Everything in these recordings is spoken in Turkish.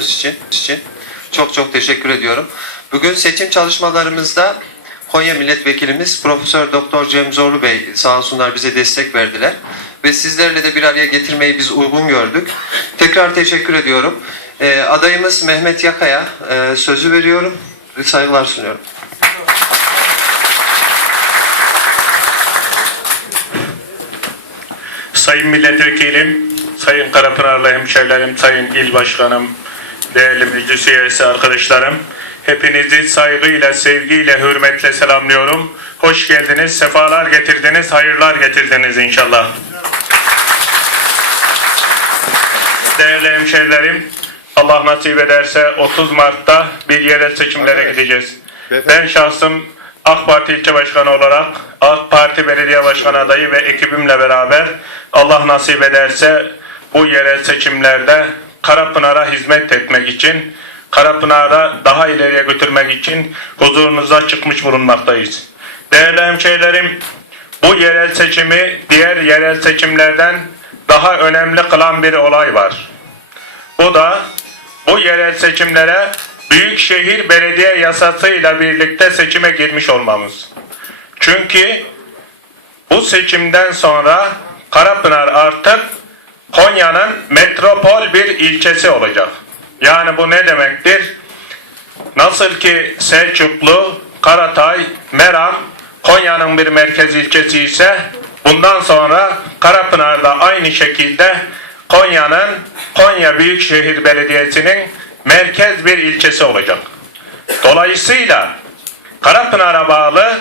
sunduğunuz için, için çok çok teşekkür ediyorum. Bugün seçim çalışmalarımızda Konya Milletvekilimiz Profesör Doktor Cem Zorlu Bey sağ olsunlar bize destek verdiler ve sizlerle de bir araya getirmeyi biz uygun gördük. Tekrar teşekkür ediyorum. Ee, adayımız Mehmet Yaka'ya e, sözü veriyorum ve saygılar sunuyorum. Sayın Milletvekilim, Sayın Karapınarlı hemşehrilerim, Sayın İl Başkanım, değerli meclis üyesi arkadaşlarım. Hepinizi saygıyla, sevgiyle, hürmetle selamlıyorum. Hoş geldiniz, sefalar getirdiniz, hayırlar getirdiniz inşallah. Değerli hemşehrilerim, Allah nasip ederse 30 Mart'ta bir yerel seçimlere gideceğiz. Ben şahsım AK Parti ilçe başkanı olarak AK Parti belediye başkanı adayı ve ekibimle beraber Allah nasip ederse bu yerel seçimlerde Karapınar'a hizmet etmek için, Karapınar'a daha ileriye götürmek için huzurunuza çıkmış bulunmaktayız. Değerli hemşehrilerim, bu yerel seçimi diğer yerel seçimlerden daha önemli kılan bir olay var. Bu da bu yerel seçimlere Büyükşehir Belediye Yasası'yla birlikte seçime girmiş olmamız. Çünkü bu seçimden sonra Karapınar artık Konya'nın metropol bir ilçesi olacak. Yani bu ne demektir? Nasıl ki Selçuklu, Karatay, Meram Konya'nın bir merkez ilçesi ise bundan sonra Karapınar da aynı şekilde Konya'nın Konya Büyükşehir Belediyesi'nin merkez bir ilçesi olacak. Dolayısıyla Karapınar'a bağlı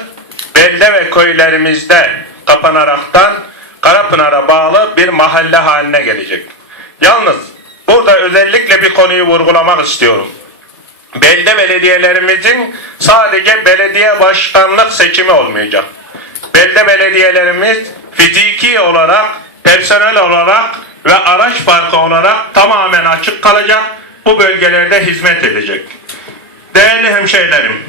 belde ve köylerimizde kapanaraktan Karapınar'a bağlı bir mahalle haline gelecek. Yalnız burada özellikle bir konuyu vurgulamak istiyorum belde belediyelerimizin sadece belediye başkanlık seçimi olmayacak. Belde belediyelerimiz fiziki olarak, personel olarak ve araç parkı olarak tamamen açık kalacak. Bu bölgelerde hizmet edecek. Değerli hemşehrilerim,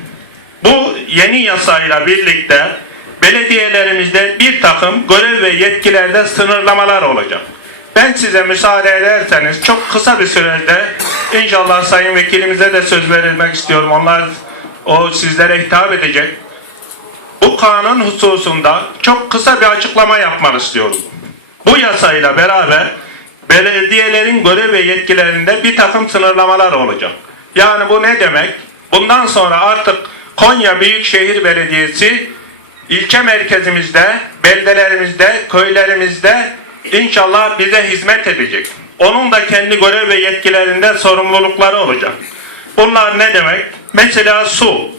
bu yeni yasayla birlikte belediyelerimizde bir takım görev ve yetkilerde sınırlamalar olacak. Ben size müsaade ederseniz çok kısa bir sürede inşallah Sayın Vekilimize de söz verilmek istiyorum. Onlar o sizlere hitap edecek. Bu kanun hususunda çok kısa bir açıklama yapmak istiyorum. Bu yasayla beraber belediyelerin görev ve yetkilerinde bir takım sınırlamalar olacak. Yani bu ne demek? Bundan sonra artık Konya Büyükşehir Belediyesi ilçe merkezimizde, beldelerimizde, köylerimizde inşallah bize hizmet edecek. Onun da kendi görev ve yetkilerinde sorumlulukları olacak. Bunlar ne demek? Mesela su,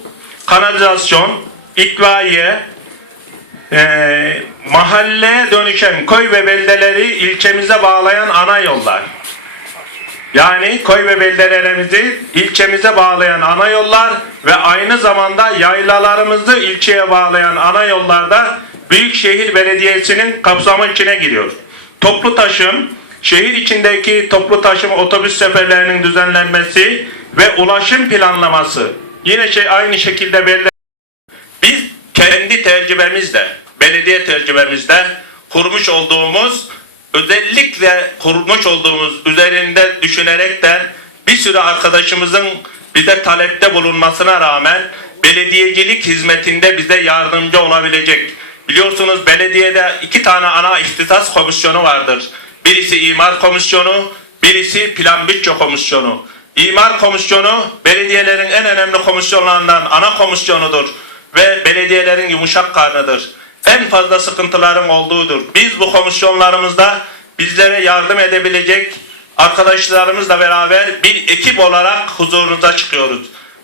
kanalizasyon, itfaiye, eee mahalleye dönüşen köy ve beldeleri ilçemize bağlayan ana yollar. Yani köy ve beldelerimizi ilçemize bağlayan ana yollar ve aynı zamanda yaylalarımızı ilçeye bağlayan ana yollarda Büyükşehir Belediyesi'nin kapsamı içine giriyor. Toplu taşım, şehir içindeki toplu taşım otobüs seferlerinin düzenlenmesi ve ulaşım planlaması yine şey aynı şekilde belli. Biz kendi tecrübemizle, belediye tecrübemizde kurmuş olduğumuz özellikle kurmuş olduğumuz üzerinde düşünerekten bir sürü arkadaşımızın bize talepte bulunmasına rağmen belediyecilik hizmetinde bize yardımcı olabilecek. Biliyorsunuz belediyede iki tane ana ihtisas komisyonu vardır. Birisi imar komisyonu, birisi plan bütçe komisyonu. İmar komisyonu belediyelerin en önemli komisyonlarından ana komisyonudur ve belediyelerin yumuşak karnıdır. En fazla sıkıntıların olduğudur. Biz bu komisyonlarımızda bizlere yardım edebilecek arkadaşlarımızla beraber bir ekip olarak huzurunuza çıkıyoruz.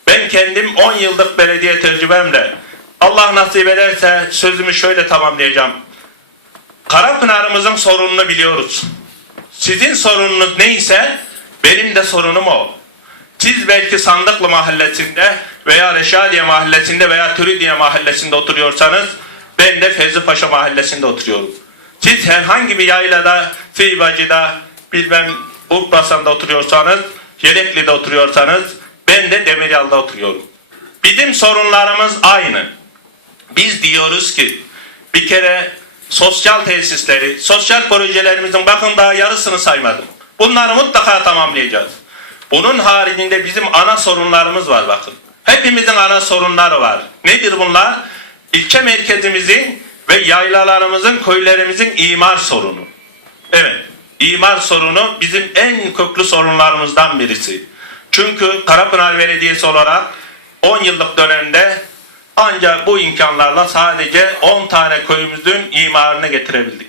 Ben kendim 10 yıllık belediye tecrübemle Allah nasip ederse sözümü şöyle tamamlayacağım. Karapınar'ımızın sorununu biliyoruz. Sizin sorununuz neyse benim de sorunum o. Siz belki Sandıklı mahallesinde veya Reşadiye mahallesinde veya Türidiye mahallesinde oturuyorsanız ben de Fevzi Paşa mahallesinde oturuyorum. Siz herhangi bir yaylada, Sivacı'da, bilmem Urbasan'da oturuyorsanız, Yelekli'de oturuyorsanız ben de Demiryal'da oturuyorum. Bizim sorunlarımız aynı. Biz diyoruz ki bir kere sosyal tesisleri, sosyal projelerimizin bakın daha yarısını saymadım. Bunları mutlaka tamamlayacağız. Bunun haricinde bizim ana sorunlarımız var bakın. Hepimizin ana sorunları var. Nedir bunlar? İlçe merkezimizin ve yaylalarımızın, köylerimizin imar sorunu. Evet, imar sorunu bizim en köklü sorunlarımızdan birisi. Çünkü Karapınar Belediyesi olarak 10 yıllık dönemde ancak bu imkanlarla sadece 10 tane köyümüzün imarını getirebildik.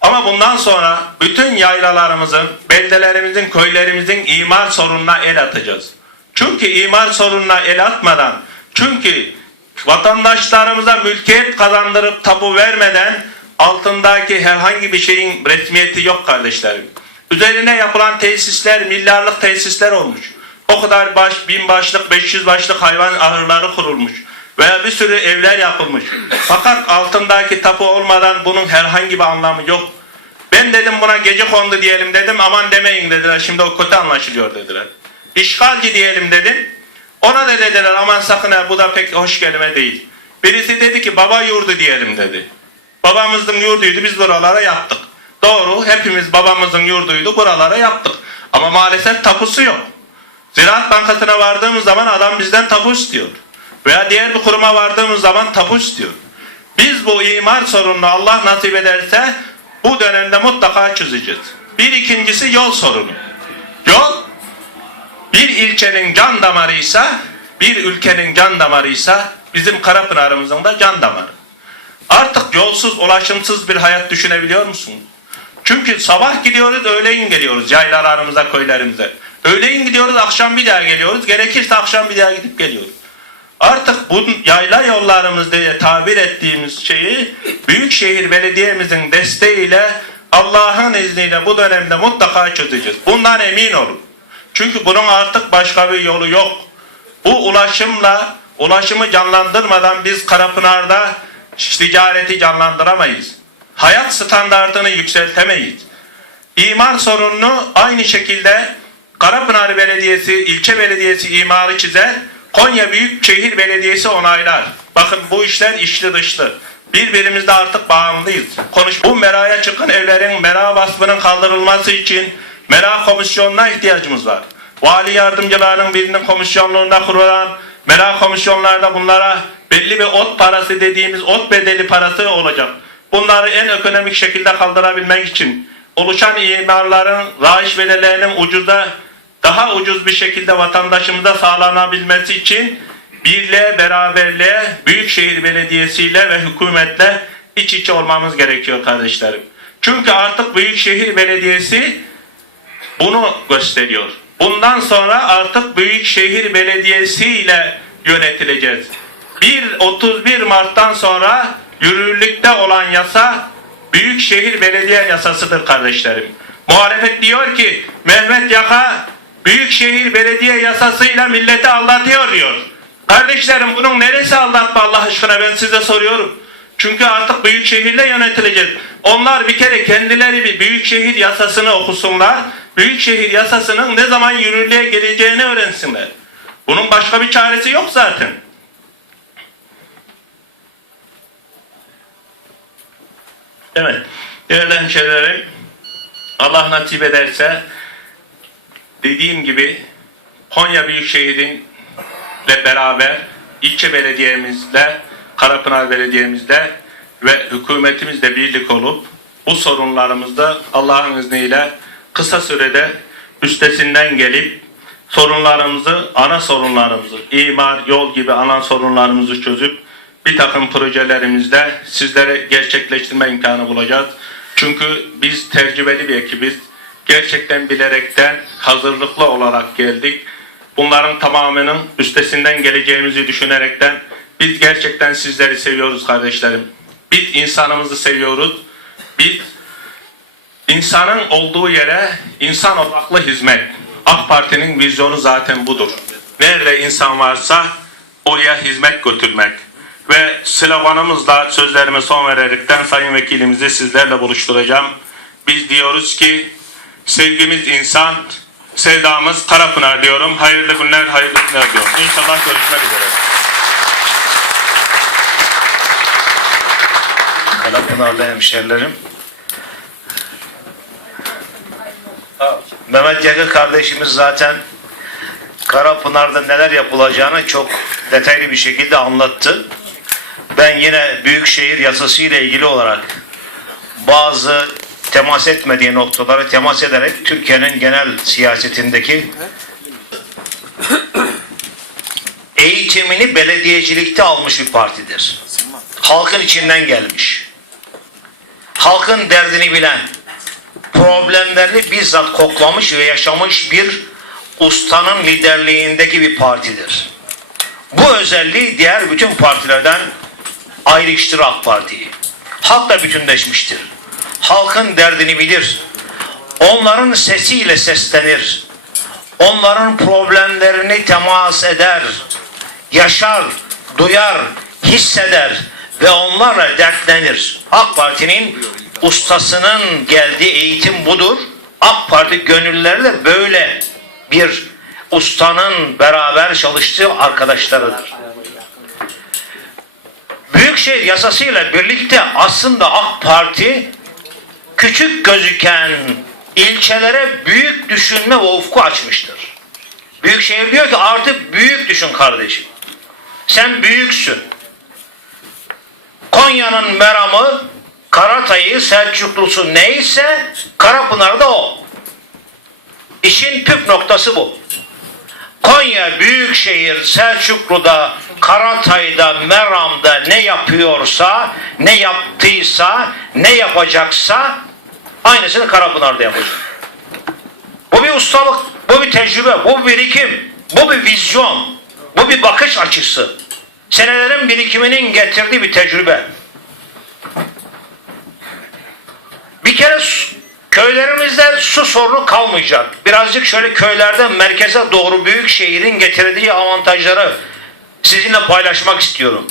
Ama bundan sonra bütün yaylalarımızın, beldelerimizin, köylerimizin imar sorununa el atacağız. Çünkü imar sorununa el atmadan, çünkü vatandaşlarımıza mülkiyet kazandırıp tapu vermeden altındaki herhangi bir şeyin resmiyeti yok kardeşlerim. Üzerine yapılan tesisler milyarlık tesisler olmuş. O kadar baş, bin başlık, 500 başlık hayvan ahırları kurulmuş. Veya bir sürü evler yapılmış. Fakat altındaki tapu olmadan bunun herhangi bir anlamı yok. Ben dedim buna gece kondu diyelim dedim aman demeyin dediler. Şimdi o kötü anlaşılıyor dediler. İşgalci diyelim dedim. Ona da dediler aman sakın ha bu da pek hoş kelime değil. Birisi dedi ki baba yurdu diyelim dedi. Babamızın yurduydu biz buralara yaptık. Doğru hepimiz babamızın yurduydu buralara yaptık. Ama maalesef tapusu yok. Ziraat Bankası'na vardığımız zaman adam bizden tapu istiyor. Veya diğer bir kuruma vardığımız zaman tapu istiyor. Biz bu imar sorununu Allah nasip ederse bu dönemde mutlaka çözeceğiz. Bir ikincisi yol sorunu. Yol bir ilçenin can damarıysa, bir ülkenin can damarıysa bizim Karapınar'ımızın da can damarı. Artık yolsuz, ulaşımsız bir hayat düşünebiliyor musun? Çünkü sabah gidiyoruz, öğleyin geliyoruz yaylalarımıza, köylerimize. Öğleyin gidiyoruz, akşam bir daha geliyoruz. Gerekirse akşam bir daha gidip geliyoruz. Artık bu yayla yollarımız diye tabir ettiğimiz şeyi Büyükşehir Belediye'mizin desteğiyle Allah'ın izniyle bu dönemde mutlaka çözeceğiz. Bundan emin olun. Çünkü bunun artık başka bir yolu yok. Bu ulaşımla ulaşımı canlandırmadan biz Karapınar'da ticareti canlandıramayız. Hayat standartını yükseltemeyiz. İmar sorununu aynı şekilde Karapınar Belediyesi, ilçe belediyesi imarı çizer. Konya Büyükşehir Belediyesi onaylar. Bakın bu işler içli dışlı. Birbirimizle artık bağımlıyız. Konuş bu meraya çıkın evlerin mera baskının kaldırılması için mera komisyonuna ihtiyacımız var. Vali yardımcılarının birinin komisyonluğunda kurulan mera komisyonlarda bunlara belli bir ot parası dediğimiz ot bedeli parası olacak. Bunları en ekonomik şekilde kaldırabilmek için oluşan imarların rahiç bedellerinin ucuza daha ucuz bir şekilde vatandaşımıza sağlanabilmesi için birliğe, beraberliğe, Büyükşehir Belediyesi ile ve hükümetle iç içe olmamız gerekiyor kardeşlerim. Çünkü artık Büyükşehir Belediyesi bunu gösteriyor. Bundan sonra artık Büyükşehir Belediyesi ile yönetileceğiz. 1 31 Mart'tan sonra yürürlükte olan yasa Büyükşehir Belediye Yasasıdır kardeşlerim. Muhalefet diyor ki Mehmet Yaka Büyükşehir Belediye Yasasıyla milleti aldatıyor diyor. Kardeşlerim bunun neresi aldatma Allah aşkına ben size soruyorum. Çünkü artık büyük şehirle yönetileceğiz. Onlar bir kere kendileri bir büyükşehir yasasını okusunlar. Büyükşehir yasasının ne zaman yürürlüğe geleceğini öğrensinler. Bunun başka bir çaresi yok zaten. Evet. Değerli hemşehrilerim, Allah nasip ederse dediğim gibi Konya Büyükşehir'in ile beraber ilçe belediyemizle, Karapınar Belediye'mizle ve hükümetimizle birlik olup bu sorunlarımızda Allah'ın izniyle kısa sürede üstesinden gelip sorunlarımızı, ana sorunlarımızı, imar, yol gibi ana sorunlarımızı çözüp bir takım projelerimizde sizlere gerçekleştirme imkanı bulacağız. Çünkü biz tecrübeli bir ekibiz. Gerçekten bilerekten hazırlıklı olarak geldik. Bunların tamamının üstesinden geleceğimizi düşünerekten biz gerçekten sizleri seviyoruz kardeşlerim. Biz insanımızı seviyoruz. Biz insanın olduğu yere insan odaklı hizmet. AK Parti'nin vizyonu zaten budur. Nerede insan varsa oraya hizmet götürmek. Ve sloganımızla sözlerime son vererekten Sayın Vekilimizi sizlerle buluşturacağım. Biz diyoruz ki sevgimiz insan, sevdamız Karapınar diyorum. Hayırlı günler, hayırlı günler diyorum. İnşallah görüşmek üzere. Karapınarlı hemşerilerim. Mehmet Yakın kardeşimiz zaten Karapınar'da neler yapılacağını çok detaylı bir şekilde anlattı. Ben yine Büyükşehir yasası ile ilgili olarak bazı temas etmediği noktalara temas ederek Türkiye'nin genel siyasetindeki eğitimini belediyecilikte almış bir partidir. Halkın içinden gelmiş. Halkın derdini bilen, problemlerini bizzat koklamış ve yaşamış bir ustanın liderliğindeki bir partidir. Bu özelliği diğer bütün partilerden ayrıştırır AK Parti'yi. Halkla bütünleşmiştir. Halkın derdini bilir. Onların sesiyle seslenir. Onların problemlerini temas eder. Yaşar, duyar, hisseder ve onlarla dertlenir. AK Parti'nin ustasının geldiği eğitim budur. AK Parti gönüllüleri böyle bir ustanın beraber çalıştığı arkadaşlarıdır. Büyükşehir yasasıyla birlikte aslında AK Parti küçük gözüken ilçelere büyük düşünme ve ufku açmıştır. Büyükşehir diyor ki artık büyük düşün kardeşim. Sen büyüksün. Konya'nın meramı, Karatay'ı, Selçuklusu neyse Karapınar'da o. İşin püf noktası bu. Konya Büyükşehir Selçuklu'da, Karatay'da, Meram'da ne yapıyorsa, ne yaptıysa, ne yapacaksa aynısını Karapınar'da yapacak. Bu bir ustalık, bu bir tecrübe, bu bir birikim, bu bir vizyon, bu bir bakış açısı. Senelerin birikiminin getirdiği bir tecrübe. Bir kere köylerimizde su sorunu kalmayacak. Birazcık şöyle köylerden merkeze doğru büyük şehrin getirdiği avantajları sizinle paylaşmak istiyorum.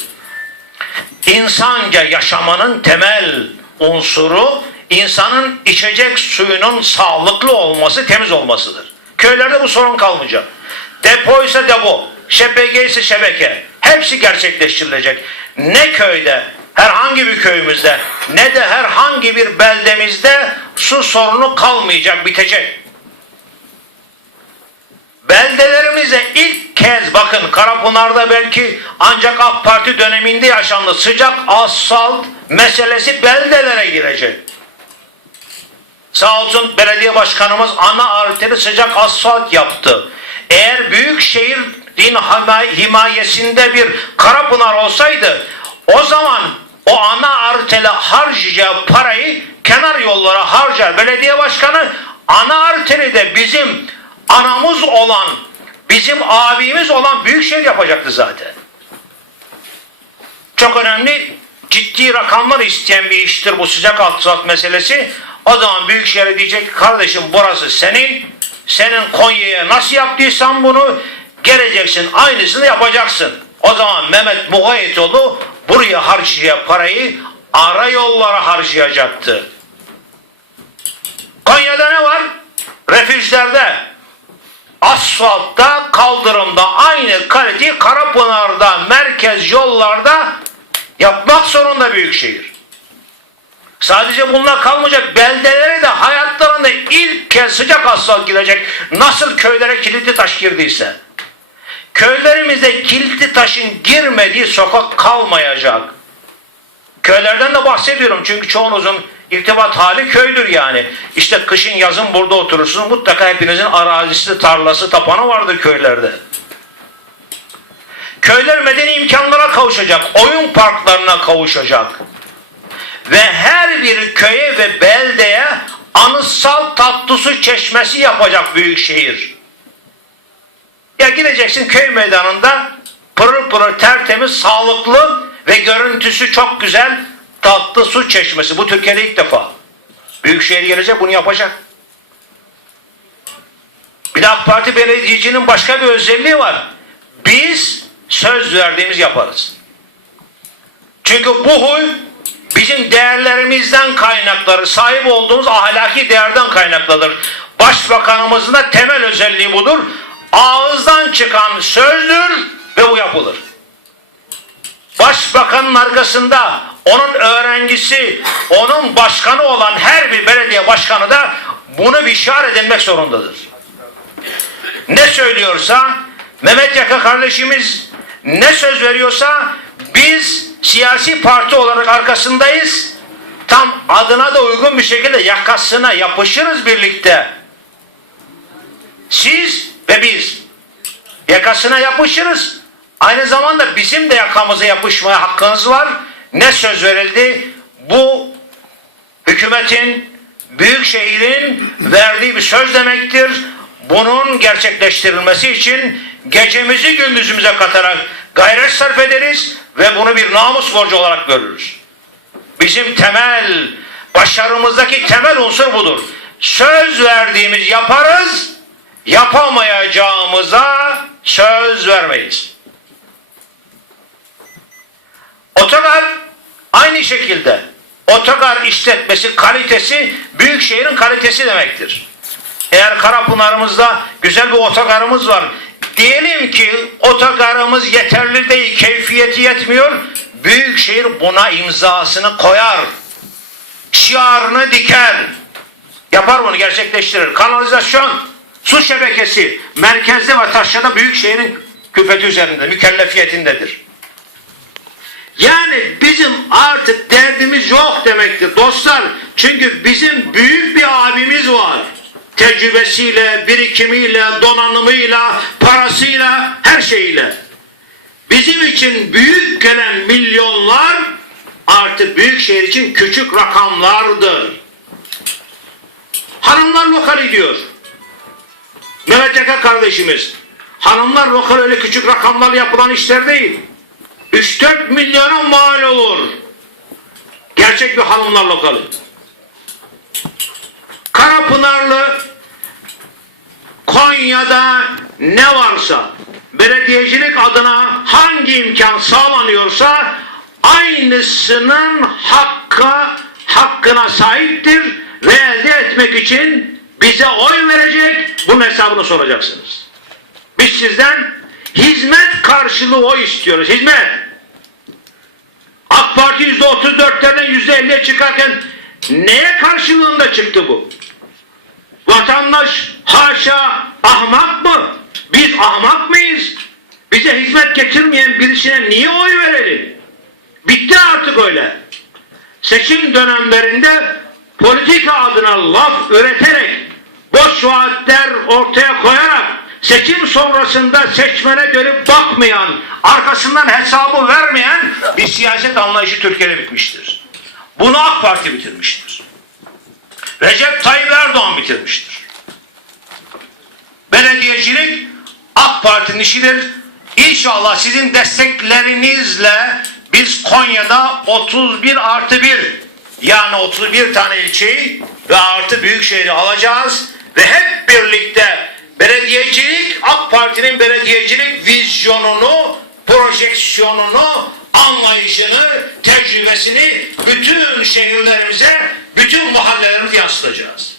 İnsanca yaşamanın temel unsuru insanın içecek suyunun sağlıklı olması, temiz olmasıdır. Köylerde bu sorun kalmayacak. Depo ise depo, şebeke ise şebeke. Hepsi gerçekleştirilecek. Ne köyde, herhangi bir köyümüzde, ne de herhangi bir beldemizde su sorunu kalmayacak, bitecek. Beldelerimize ilk kez bakın Karapınar'da belki ancak AK Parti döneminde yaşandı. Sıcak asfalt meselesi beldelere girecek. Sağ olsun belediye başkanımız ana arteri sıcak asfalt yaptı. Eğer büyük şehrin hima- himayesinde bir Karapınar olsaydı o zaman o ana artele harcayacağı parayı kenar yollara harcar. Belediye başkanı ana arteride bizim anamız olan, bizim abimiz olan büyükşehir yapacaktı zaten. Çok önemli ciddi rakamlar isteyen bir iştir bu sıcak asfalt meselesi. O zaman Büyükşehir'e diyecek kardeşim burası senin. Senin Konya'ya nasıl yaptıysan bunu geleceksin aynısını yapacaksın. O zaman Mehmet Mugayetoğlu buraya harcayacağı parayı ara yollara harcayacaktı. Konya'da ne var? Refüjlerde, asfaltta, kaldırımda aynı kaliteyi Karapınar'da, merkez yollarda yapmak zorunda Büyükşehir. Sadece bunlar kalmayacak. Beldelere de hayatlarında ilk kez sıcak asfalt girecek. Nasıl köylere kilitli taş girdiyse. Köylerimizde kilitli taşın girmediği sokak kalmayacak. Köylerden de bahsediyorum çünkü çoğunuzun irtibat hali köydür yani. İşte kışın yazın burada oturursunuz. Mutlaka hepinizin arazisi, tarlası, tapanı vardır köylerde. Köyler medeni imkanlara kavuşacak. Oyun parklarına kavuşacak. Ve her bir köye ve beldeye anıtsal tatlı su çeşmesi yapacak büyük şehir. Ya gideceksin köy meydanında pırıl pırıl tertemiz, sağlıklı ve görüntüsü çok güzel tatlı su çeşmesi. Bu Türkiye'de ilk defa. Büyükşehir gelecek bunu yapacak. Bir de AK Parti belediyecinin başka bir özelliği var. Biz söz verdiğimiz yaparız. Çünkü bu huy bizim değerlerimizden kaynakları, sahip olduğumuz ahlaki değerden kaynaklıdır. Başbakanımızın da temel özelliği budur. Ağızdan çıkan sözdür ve bu yapılır. Başbakanın arkasında onun öğrencisi, onun başkanı olan her bir belediye başkanı da bunu bir işaret edilmek zorundadır. Ne söylüyorsa Mehmet Yaka kardeşimiz ne söz veriyorsa biz siyasi parti olarak arkasındayız. Tam adına da uygun bir şekilde yakasına yapışırız birlikte. Siz ve biz yakasına yapışırız. Aynı zamanda bizim de yakamıza yapışmaya hakkınız var. Ne söz verildi? Bu hükümetin, büyük şehrin verdiği bir söz demektir. Bunun gerçekleştirilmesi için gecemizi gündüzümüze katarak gayret sarf ederiz ve bunu bir namus borcu olarak görürüz. Bizim temel, başarımızdaki temel unsur budur. Söz verdiğimiz yaparız, yapamayacağımıza söz vermeyiz. Otogar aynı şekilde. Otogar işletmesi kalitesi büyük şehrin kalitesi demektir. Eğer Karapınar'ımızda güzel bir otogarımız var. Diyelim ki otogarımız yeterli değil, keyfiyeti yetmiyor. Büyükşehir buna imzasını koyar. Şiarını diker. Yapar bunu gerçekleştirir. Kanalizasyon, su şebekesi merkezde ve taşrada büyükşehirin külfeti üzerinde, mükellefiyetindedir. Yani bizim artık derdimiz yok demektir dostlar. Çünkü bizim büyük bir abimiz var. Tecrübesiyle, birikimiyle, donanımıyla, parasıyla, her şeyiyle. Bizim için büyük gelen milyonlar artık büyük şehir için küçük rakamlardır. Hanımlar lokal diyor. Mehmet Yaka kardeşimiz. Hanımlar lokal öyle küçük rakamlarla yapılan işler değil. 3-4 milyona mal olur. Gerçek bir hanımlar lokali. Karapınarlı Konya'da ne varsa belediyecilik adına hangi imkan sağlanıyorsa aynısının hakkı hakkına sahiptir ve elde etmek için bize oy verecek bunun hesabını soracaksınız. Biz sizden hizmet karşılığı oy istiyoruz. Hizmet. AK Parti yüzde otuz dörtlerden yüzde elliye çıkarken neye karşılığında çıktı bu? Vatandaş haşa ahmak mı? Biz ahmak mıyız? Bize hizmet getirmeyen birisine niye oy verelim? Bitti artık öyle. Seçim dönemlerinde politika adına laf üreterek boş vaatler ortaya koyarak seçim sonrasında seçmene dönüp bakmayan, arkasından hesabı vermeyen bir siyaset anlayışı Türkiye'de bitmiştir. Bunu AK Parti bitirmiştir. Recep Tayyip Erdoğan bitirmiştir. Belediyecilik AK Parti'nin işidir. İnşallah sizin desteklerinizle biz Konya'da 31 artı 1 yani 31 tane ilçeyi ve artı büyük şehri alacağız ve hep birlikte belediyecilik AK Parti'nin belediyecilik vizyonunu, projeksiyonunu, anlayışını, tecrübesini bütün şehirlerimize, bütün mahallelerimize yansıtacağız.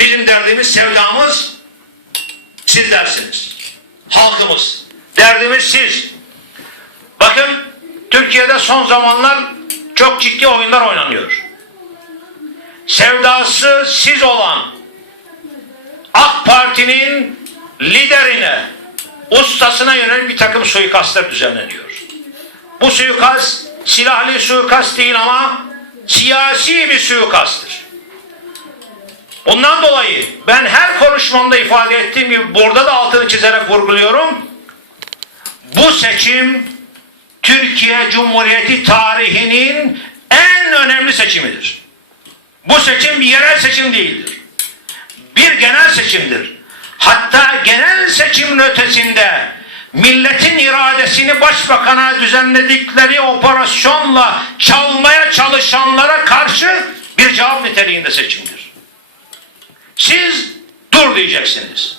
Bizim derdimiz, sevdamız sizlersiniz. Halkımız. Derdimiz siz. Bakın Türkiye'de son zamanlar çok ciddi oyunlar oynanıyor. Sevdası siz olan AK Parti'nin liderine, ustasına yönelik bir takım suikastlar düzenleniyor. Bu suikast silahlı suikast değil ama siyasi bir suikasttır. Bundan dolayı ben her konuşmamda ifade ettiğim gibi burada da altını çizerek vurguluyorum. Bu seçim Türkiye Cumhuriyeti tarihinin en önemli seçimidir. Bu seçim bir yerel seçim değildir. Bir genel seçimdir. Hatta genel seçimin ötesinde milletin iradesini başbakana düzenledikleri operasyonla çalmaya çalışanlara karşı bir cevap niteliğinde seçimdir. Siz dur diyeceksiniz.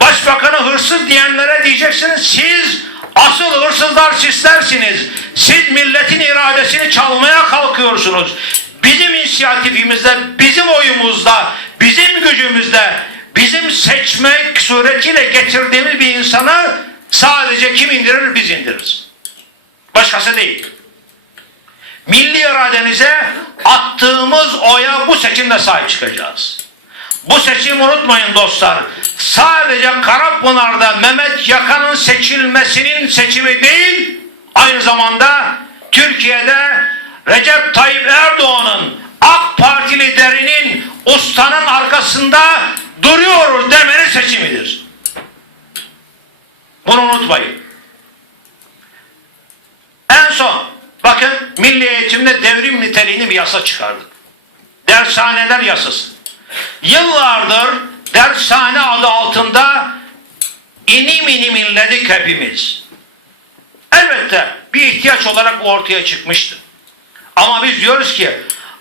Başbakanı hırsız diyenlere diyeceksiniz siz asıl hırsızlar sizlersiniz. Siz milletin iradesini çalmaya kalkıyorsunuz. Bizim inisiyatifimizde, bizim oyumuzda, bizim gücümüzde, bizim seçmek suretiyle getirdiğimiz bir insanı sadece kim indirir? Biz indiririz. Başkası değil. Milli iradenize attığımız oya bu seçimde sahip çıkacağız. Bu seçimi unutmayın dostlar. Sadece Karapınar'da Mehmet Yakan'ın seçilmesinin seçimi değil, aynı zamanda Türkiye'de Recep Tayyip Erdoğan'ın AK Parti liderinin ustanın arkasında duruyoruz demenin seçimidir. Bunu unutmayın. En son bakın milli eğitimde devrim niteliğini bir yasa çıkardık. Dershaneler yasası. Yıllardır dershane adı altında inim inim inledik hepimiz. Elbette bir ihtiyaç olarak ortaya çıkmıştı. Ama biz diyoruz ki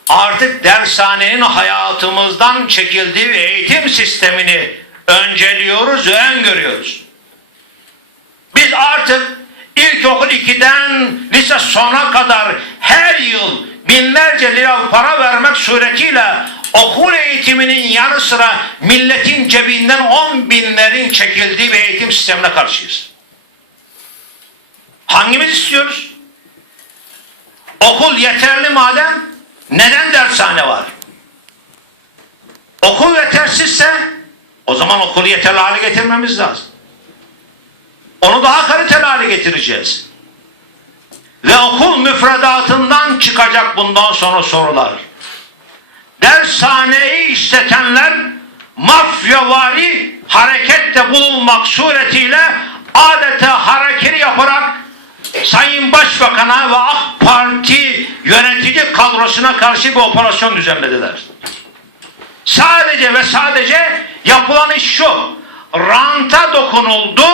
artık dershanenin hayatımızdan çekildiği eğitim sistemini önceliyoruz ve öngörüyoruz. Biz artık ilkokul 2'den lise sona kadar her yıl binlerce lira para vermek suretiyle okul eğitiminin yanı sıra milletin cebinden on binlerin çekildiği bir eğitim sistemine karşıyız. Hangimiz istiyoruz? Okul yeterli madem neden dershane var? Okul yetersizse o zaman okulu yeterli hale getirmemiz lazım. Onu daha kaliteli hale getireceğiz. Ve okul müfredatından çıkacak bundan sonra sorular. Dershaneyi işletenler mafyavari harekette bulunmak suretiyle adeta hareketi yaparak Sayın Başbakan'a ve AK Parti yönetici kadrosuna karşı bir operasyon düzenlediler. Sadece ve sadece yapılan iş şu. Ranta dokunuldu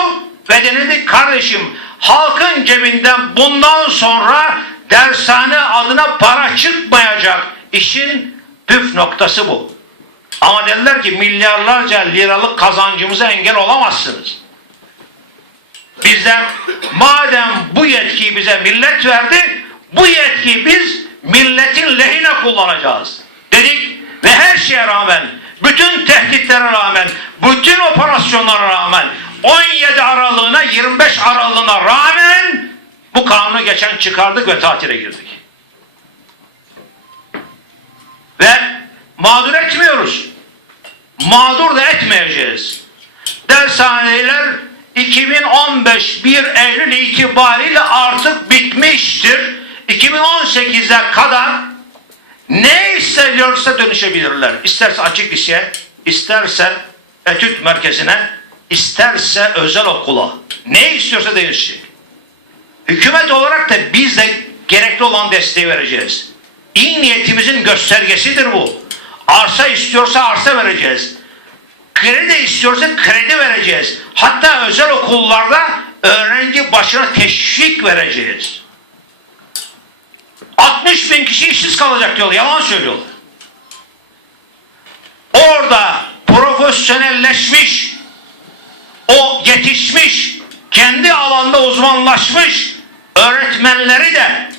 ve denildi kardeşim halkın cebinden bundan sonra dershane adına para çıkmayacak. İşin püf noktası bu. Ama dediler ki milyarlarca liralık kazancımıza engel olamazsınız. Biz de madem bu yetkiyi bize millet verdi, bu yetkiyi biz milletin lehine kullanacağız. Dedik ve her şeye rağmen, bütün tehditlere rağmen, bütün operasyonlara rağmen, 17 aralığına 25 aralığına rağmen bu kanunu geçen çıkardık ve tatile girdik. Ve mağdur etmiyoruz. Mağdur da etmeyeceğiz. Dershaneler 2015 1 Eylül itibariyle artık bitmiştir. 2018'e kadar ne istediyorsa dönüşebilirler. İsterse açık lise, isterse etüt merkezine, isterse özel okula. Ne istiyorsa dönüşecek. Hükümet olarak da biz de gerekli olan desteği vereceğiz. İyi niyetimizin göstergesidir bu. Arsa istiyorsa arsa vereceğiz. Kredi istiyorsa kredi vereceğiz. Hatta özel okullarda öğrenci başına teşvik vereceğiz. 60 bin kişi işsiz kalacak diyorlar. Yalan söylüyorlar. Orada profesyonelleşmiş, o yetişmiş, kendi alanda uzmanlaşmış öğretmenleri de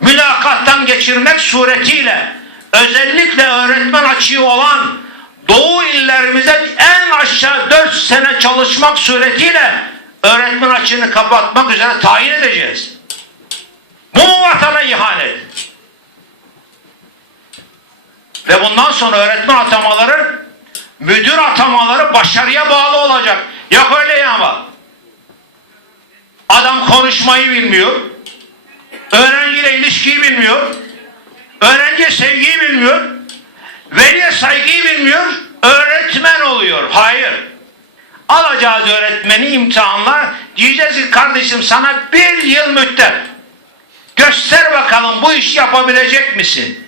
mülakattan geçirmek suretiyle özellikle öğretmen açığı olan Doğu illerimize en aşağı 4 sene çalışmak suretiyle öğretmen açığını kapatmak üzere tayin edeceğiz. Bu mu vatana ihanet? Ve bundan sonra öğretmen atamaları, müdür atamaları başarıya bağlı olacak. Yok öyle ya ama. Adam konuşmayı bilmiyor. Öğrenciyle ilişkiyi bilmiyor. Öğrenciye sevgiyi bilmiyor. Veliye saygıyı bilmiyor. Öğretmen oluyor. Hayır. Alacağız öğretmeni imtihanla. Diyeceğiz ki kardeşim sana bir yıl müddet. Göster bakalım bu işi yapabilecek misin?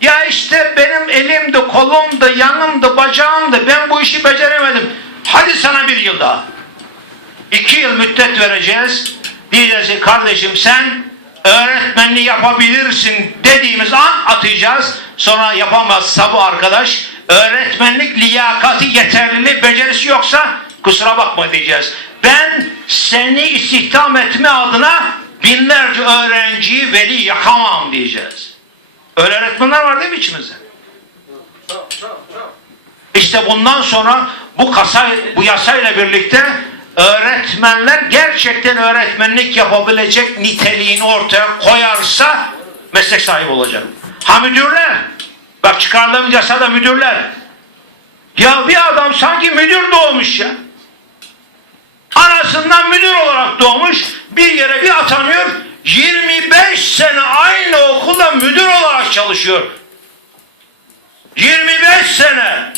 Ya işte benim elimdi, kolumdu, yanımdı, bacağımdı. Ben bu işi beceremedim. Hadi sana bir yıl daha. İki yıl müddet vereceğiz. Diyeceğiz ki kardeşim sen öğretmenliği yapabilirsin dediğimiz an atacağız. Sonra yapamazsa bu arkadaş öğretmenlik liyakati, yeterliliği, becerisi yoksa kusura bakma diyeceğiz. Ben seni istihdam etme adına binlerce öğrenciyi veli yakamam diyeceğiz. Öyle öğretmenler var değil mi içimizde? İşte bundan sonra bu kasa, bu yasayla birlikte öğretmenler gerçekten öğretmenlik yapabilecek niteliğini ortaya koyarsa meslek sahibi olacak. Ha müdürler Bak çıkardığım yasada müdürler. Ya bir adam sanki müdür doğmuş ya. Anasından müdür olarak doğmuş. Bir yere bir atanıyor. 25 sene aynı okulda müdür olarak çalışıyor. 25 sene.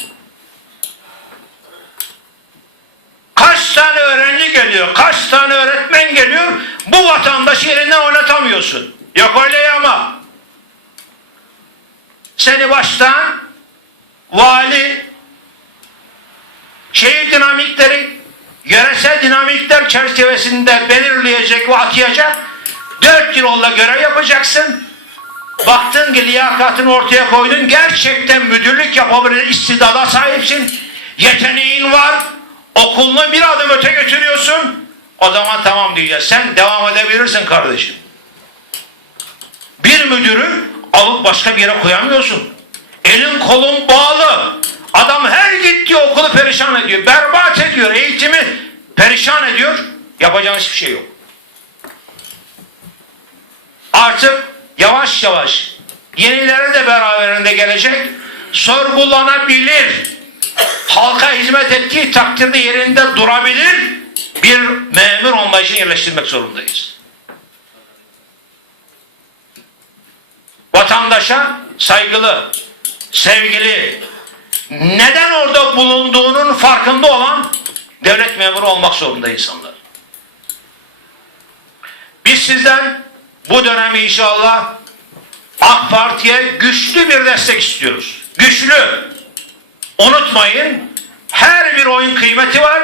Kaç tane öğrenci geliyor, kaç tane öğretmen geliyor, bu vatandaşı yerinden oynatamıyorsun. Yok öyle ama. Seni baştan vali, şehir dinamikleri, yöresel dinamikler çerçevesinde belirleyecek ve atayacak. Dört yıl onunla görev yapacaksın. Baktın ki liyakatını ortaya koydun. Gerçekten müdürlük yapabilir istidada sahipsin. Yeteneğin var. Okulunu bir adım öte götürüyorsun. O zaman tamam diyeceğiz. Sen devam edebilirsin kardeşim. Bir müdürü alıp başka bir yere koyamıyorsun. Elin kolun bağlı. Adam her gittiği okulu perişan ediyor. Berbat ediyor. Eğitimi perişan ediyor. Yapacağın hiçbir şey yok. Artık yavaş yavaş yenileri de beraberinde gelecek. Sorgulanabilir. Halka hizmet ettiği takdirde yerinde durabilir. Bir memur anlayışını yerleştirmek zorundayız. Vatandaşa saygılı, sevgili, neden orada bulunduğunun farkında olan devlet memuru olmak zorunda insanlar. Biz sizden bu dönemi inşallah AK Parti'ye güçlü bir destek istiyoruz. Güçlü. Unutmayın her bir oyun kıymeti var.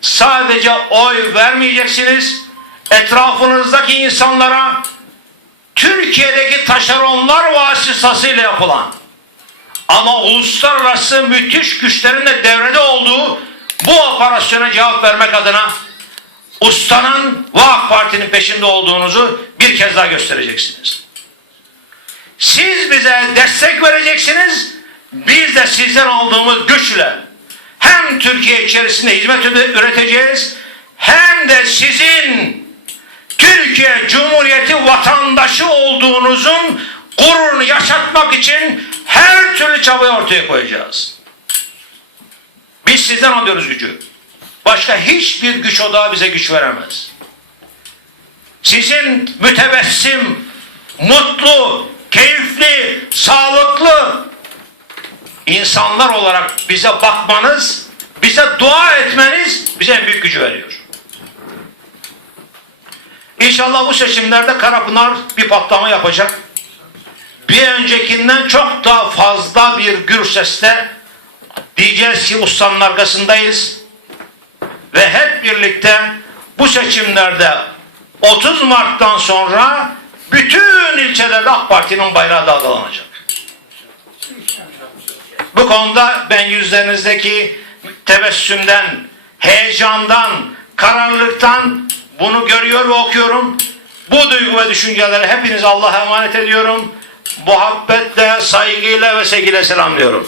Sadece oy vermeyeceksiniz. Etrafınızdaki insanlara Türkiye'deki taşeronlar vasıtasıyla yapılan ama uluslararası müthiş güçlerin de devrede olduğu bu operasyona cevap vermek adına ustanın ve AK Parti'nin peşinde olduğunuzu bir kez daha göstereceksiniz. Siz bize destek vereceksiniz, biz de sizden aldığımız güçle hem Türkiye içerisinde hizmet üreteceğiz, hem de sizin Türkiye Cumhuriyeti vatandaşı olduğunuzun gururunu yaşatmak için her türlü çabayı ortaya koyacağız. Biz sizden alıyoruz gücü. Başka hiçbir güç odağı bize güç veremez. Sizin mütebessim, mutlu, keyifli, sağlıklı insanlar olarak bize bakmanız, bize dua etmeniz bize en büyük gücü veriyor. İnşallah bu seçimlerde Karapınar bir patlama yapacak. Bir öncekinden çok daha fazla bir gür sesle diyeceğiz ki ustanın arkasındayız. Ve hep birlikte bu seçimlerde 30 Mart'tan sonra bütün ilçelerde AK Parti'nin bayrağı dalgalanacak. Bu konuda ben yüzlerinizdeki tebessümden, heyecandan, kararlılıktan bunu görüyor ve okuyorum. Bu duygu ve düşünceleri hepiniz Allah'a emanet ediyorum. Muhabbetle, saygıyla ve sevgiyle selamlıyorum.